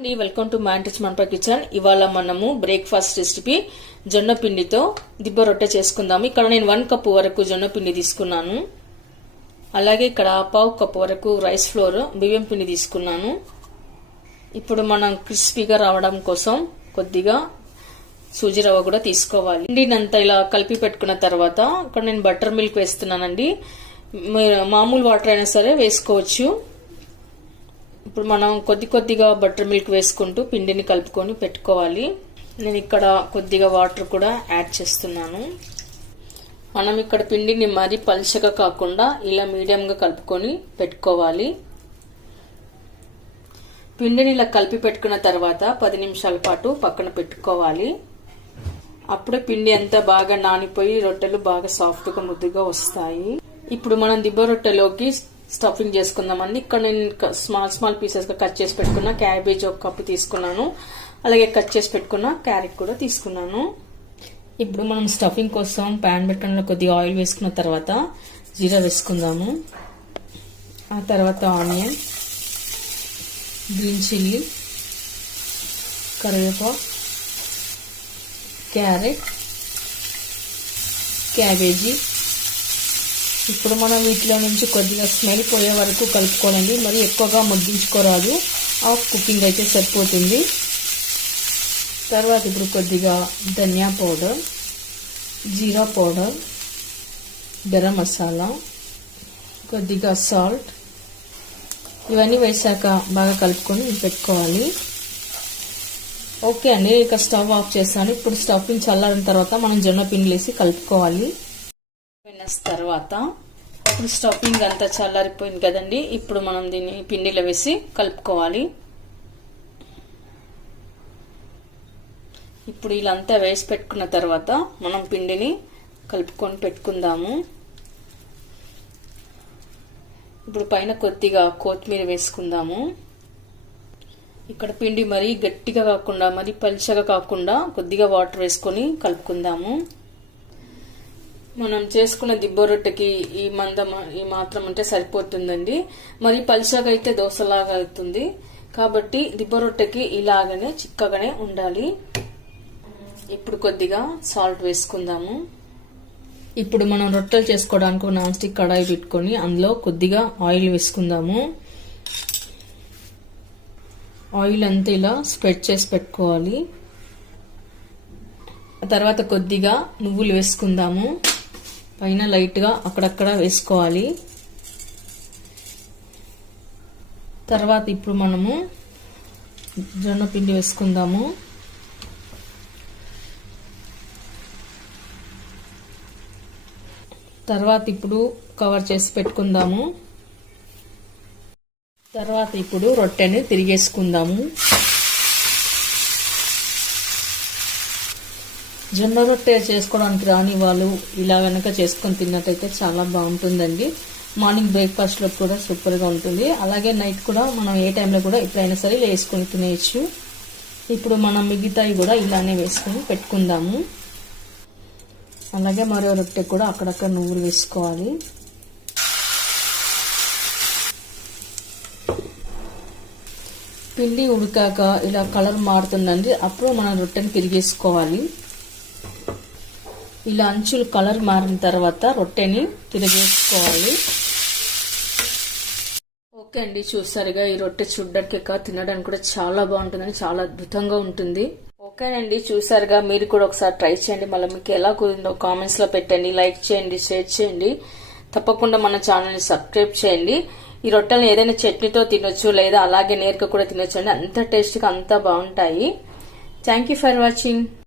అండి, welcome to మ్యాంటిచ్ Mampa kitchen. ఇవాళ మనము బ్రేక్ఫాస్ట్ రెసిపీ జొన్న పిండితో దిబ్బ రొట్టె చేసుకుందాము. ఇక్కడ నేను 1 కప్పు వరకు జొన్న పిండి తీసుకున్నాను. అలాగే ఇక్కడ 1/2 కప్పు వరకు రైస్ ఫ్లోర్ బియ్యం పిండి తీసుకున్నాను. ఇప్పుడు మనం క్రిస్పీగా రావడం కోసం కొద్దిగా సూజీ రవ్వ కూడా తీసుకోవాలి. పిండినంతా ఇలా కలిపి పెట్టుకున్న తర్వాత ఇక్కడ నేను బటర్ మిల్క్ వేస్తున్నానండి. మామూలు వాటర్ అయినా సరే వేసుకోవచ్చు. ఇప్పుడు మనం కొద్దిగా బటర్ మిల్క్ వేసుకుంటూ పిండిని కలుపుకొని పెట్టుకోవాలి. నేను ఇక్కడ కొద్దిగా వాటర్ కూడా యాడ్ చేస్తున్నాను. మనం ఇక్కడ పిండిని మరీ పల్చగా కాకుండా ఇలా మీడియంగా కలుపుకొని పెట్టుకోవాలి. పిండిని ఇలా కలిపి పెట్టుకున్న తర్వాత 10 నిమిషాల పాటు పక్కన పెట్టుకోవాలి. అప్పుడే పిండి అంతా బాగా నానిపోయి రొట్టెలు బాగా సాఫ్ట్గా ముద్దుగా వస్తాయి. ఇప్పుడు మనం దిబ్బ రొట్టెలోకి స్టఫింగ్ చేసుకుందామండి. ఇక్కడ నేను స్మాల్ పీసెస్ గా కట్ చేసి పెట్టుకున్న క్యాబేజ్ 1 కప్పు తీసుకున్నాను. అలాగే కట్ చేసి పెట్టుకున్న క్యారెట్ కూడా తీసుకున్నాను. ఇప్పుడు మనం స్టఫింగ్ కోసం ప్యాన్ పెట్టుకున్న కొద్దిగా ఆయిల్ వేసుకున్న తర్వాత జీరా వేసుకుందాము. ఆ తర్వాత ఆనియన్, గ్రీన్ చిల్లీ, కరివేపాకు, క్యారెట్, క్యాబేజీ. ఇప్పుడు మనం వీటిలో నుంచి కొద్దిగా స్మెల్ పోయే వరకు కలుపుకోవాలండి. మరి ఎక్కువగా మగ్గించుకోరాదు, హాఫ్ కుకింగ్ అయితే సరిపోతుంది. తర్వాత ఇప్పుడు కొద్దిగా ధనియా పౌడర్, జీరా పౌడర్, గరం మసాలా, కొద్దిగా సాల్ట్ ఇవన్నీ వేసాక బాగా కలుపుకొని పెట్టుకోవాలి. ఓకే అండి, ఇక స్టవ్ ఆఫ్ చేస్తాను. ఇప్పుడు స్టఫింగ్ చల్లారిన తర్వాత మనం జొన్న పిండి వేసి కలుపుకోవాలి. తర్వాత ఇప్పుడు స్టఫింగ్ అంతా చల్లారిపోయింది కదండి. ఇప్పుడు మనం దీన్ని పిండిలో వేసి కలుపుకోవాలి. ఇప్పుడు ఇలాంతా వేసి పెట్టుకున్న తర్వాత మనం పిండిని కలుపుకొని పెట్టుకుందాము. ఇప్పుడు పైన కొద్దిగా కొత్తిమీర వేసుకుందాము. ఇక్కడ పిండి మరీ గట్టిగా కాకుండా మరీ పలుచగా కాకుండా కొద్దిగా వాటర్ వేసుకొని కలుపుకుందాము. మనం చేసుకున్న దిబ్బ రొట్టెకి ఈ మాత్రం అంటే సరిపోతుందండి. మరి పలుచగా అయితే దోశలాగా అవుతుంది. కాబట్టి దిబ్బ రొట్టెకి ఇలాగనే చిక్కగానే ఉండాలి. ఇప్పుడు కొద్దిగా సాల్ట్ వేసుకుందాము. ఇప్పుడు మనం రొట్టెలు చేసుకోవడానికి నాన్ స్టిక్ కడాయి పెట్టుకొని అందులో కొద్దిగా ఆయిల్ వేసుకుందాము. ఆయిల్ అంతా ఇలా స్ప్రెడ్ చేసి పెట్టుకోవాలి. తర్వాత కొద్దిగా నువ్వులు వేసుకుందాము. పైన లైట్గా అక్కడక్కడ వేసుకోవాలి. తర్వాత ఇప్పుడు మనము జొన్న పిండి వేసుకుందాము. తర్వాత ఇప్పుడు కవర్ చేసి పెట్టుకుందాము. తర్వాత ఇప్పుడు రొట్టెని తిరిగేసుకుందాము. జొన్న రొట్టె చేసుకోవడానికి రాని వాళ్ళు ఇలా వెనక చేసుకొని తిన్నట్టయితే చాలా బాగుంటుందండి. మార్నింగ్ బ్రేక్ఫాస్ట్లో కూడా సూపర్గా ఉంటుంది. అలాగే నైట్ కూడా మనం ఏ టైంలో కూడా ఎప్పుడైనా సరే వేసుకొని తినేయచ్చు. ఇప్పుడు మనం మిగతాయి కూడా ఇలానే వేసుకొని పెట్టుకుందాము. అలాగే మరో రొట్టె కూడా అక్కడక్కడ నువ్వులు వేసుకోవాలి. పిండి ఉడికాక ఇలా కలర్ మారుతుందండి. అప్పుడు మనం రొట్టెని తిరిగేసుకోవాలి. ఇలా అంచులు కలర్ మారిన తర్వాత రొట్టెని తిరిగేసుకోవాలి. ఓకే అండి, చూసారుగా ఈ రొట్టె చూడ్డానికి తినడానికి కూడా చాలా బాగుంటుందని, చాలా అద్భుతంగా ఉంటుంది. ఓకేనండి, చూసారుగా మీరు కూడా ఒకసారి ట్రై చేయండి. మళ్ళీ మీకు ఎలా కుదిరిందో కామెంట్స్ లో పెట్టండి. లైక్ చేయండి, షేర్ చేయండి. తప్పకుండా మన ఛానల్ని సబ్స్క్రైబ్ చేయండి. ఈ రొట్టెలను ఏదైనా చట్నీతో తినొచ్చు, లేదా అలాగే నేరుగా కూడా తినొచ్చు అండి. అంత టేస్ట్గా అంతా బాగుంటాయి. Thank you for watching.